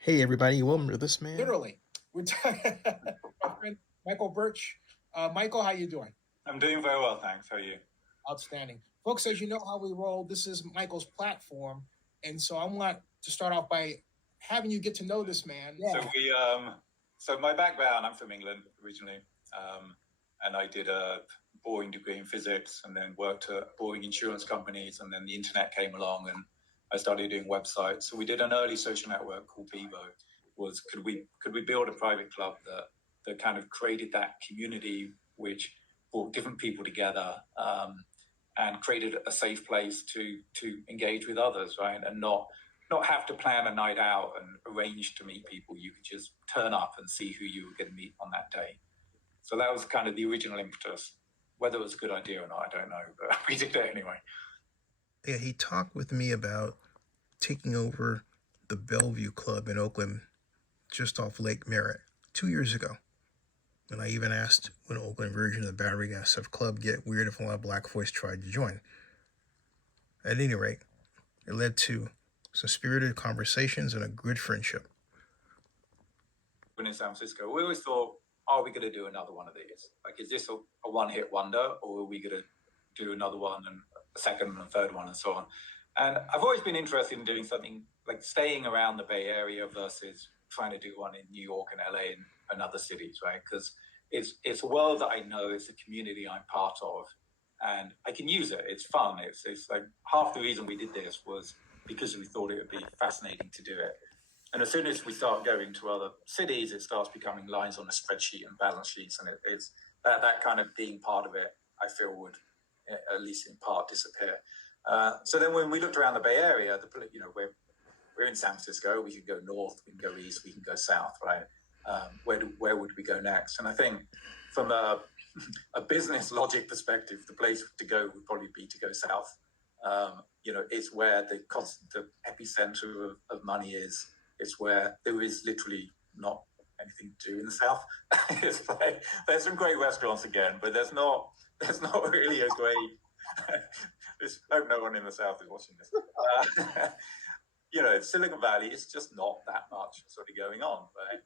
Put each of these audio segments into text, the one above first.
Hey everybody, welcome to this man. Literally. We're talking my friend Michael Birch. Michael, how you doing? I'm doing very well, thanks. How are you? Outstanding. Folks, as you know how we roll, this is Michael's platform. And so I want to start off by having you get to know this man. Yeah. So my background, I'm from England originally. And I did a boring degree in physics and then worked at boring insurance companies, and then the internet came along and I started doing websites. So we did an early social network called Bevo. Was could we build a private club that kind of created that community which brought different people together, and created a safe place to engage with others, right? And not have to plan a night out and arrange to meet people. You could just turn up and see who you were going to meet on that day. So that was kind of the original impetus. Whether it was a good idea or not, I don't know, but we did it anyway. Yeah, he talked with me about taking over the Bellevue Club in Oakland, just off Lake Merritt, 2 years ago. And I even asked, would an Oakland version of the Battery Oakland Club get weird if a lot of black folks tried to join? At any rate, it led to some spirited conversations and a good friendship. When in San Francisco, we always thought, are we going to do another one of these? Like, is this a one-hit wonder, or are we going to do another one and a second and a third one and so on? And I've always been interested in doing something like staying around the Bay Area versus trying to do one in New York and LA and other cities, right? Because it's a world that I know, it's a community I'm part of, and I can use it. It's fun. It's like half the reason we did this was because we thought it would be fascinating to do it. And as soon as we start going to other cities, it starts becoming lines on a spreadsheet and balance sheets, and it's that kind of being part of it, I feel, would at least in part disappear. So then when we looked around the Bay Area, we're in San Francisco, we can go north, we can go east, we can go south, right? Where would we go next? And I think from a business logic perspective, the place to go would probably be to go south. It's where the epicenter of money is. It's where there is literally not anything to do in the south. It's like, there's some great restaurants again, but there's not really a great. I hope no one in the south is watching this. Silicon Valley is just not that much sort of going on, right?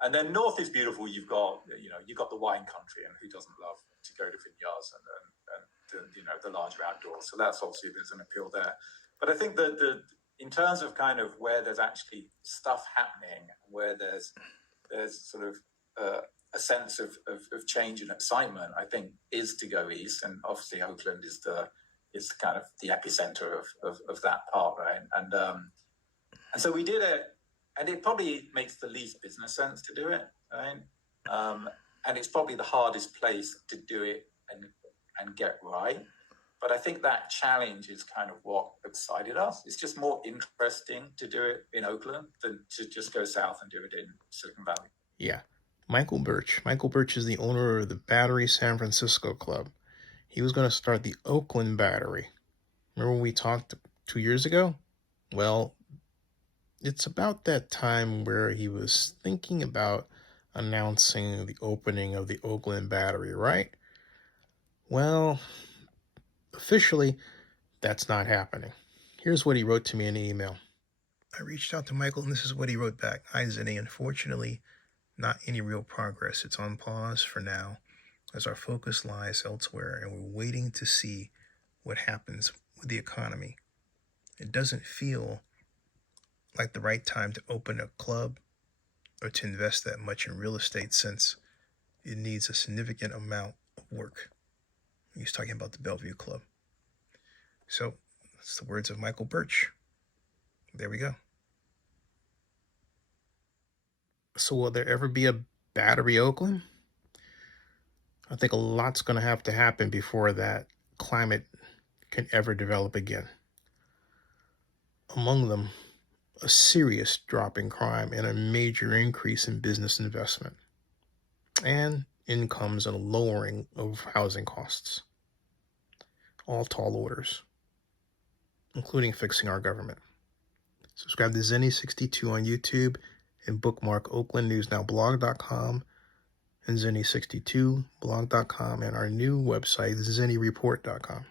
And then north is beautiful. You've got the wine country, and who doesn't love to go to vineyards and the larger outdoors? So that's obviously, there's an appeal there. But I think that in terms of kind of where there's actually stuff happening, where there's sort of a sense of change and excitement, I think, is to go east, and obviously Oakland is kind of the epicenter of that part, right? And so we did it, and it probably makes the least business sense to do it, right? And it's probably the hardest place to do it and get right. But I think that challenge is kind of what excited us. It's just more interesting to do it in Oakland than to just go south and do it in Silicon Valley. Yeah. Michael Birch. Michael Birch is the owner of the Battery San Francisco Club. He was going to start the Oakland Battery. Remember when we talked 2 years ago? Well, it's about that time where he was thinking about announcing the opening of the Oakland Battery, right? Well, officially, that's not happening. Here's what he wrote to me in an email. I reached out to Michael, and this is what he wrote back. Hi, Zennie. Unfortunately, not any real progress. It's on pause for now, as our focus lies elsewhere, and we're waiting to see what happens with the economy. It doesn't feel like the right time to open a club or to invest that much in real estate, since it needs a significant amount of work. He's talking about the Bellevue Club. So that's the words of Michael Birch. There we go. So will there ever be a Battery Oakland? I think a lot's going to have to happen before that climate can ever develop again. Among them, a serious drop in crime and a major increase in business investment, and incomes and a lowering of housing costs. All tall orders, including fixing our government. Subscribe to Zennie62 on YouTube and bookmark OaklandNewsNowBlog.com and Zennie62blog.com and our new website, ZennieReport.com.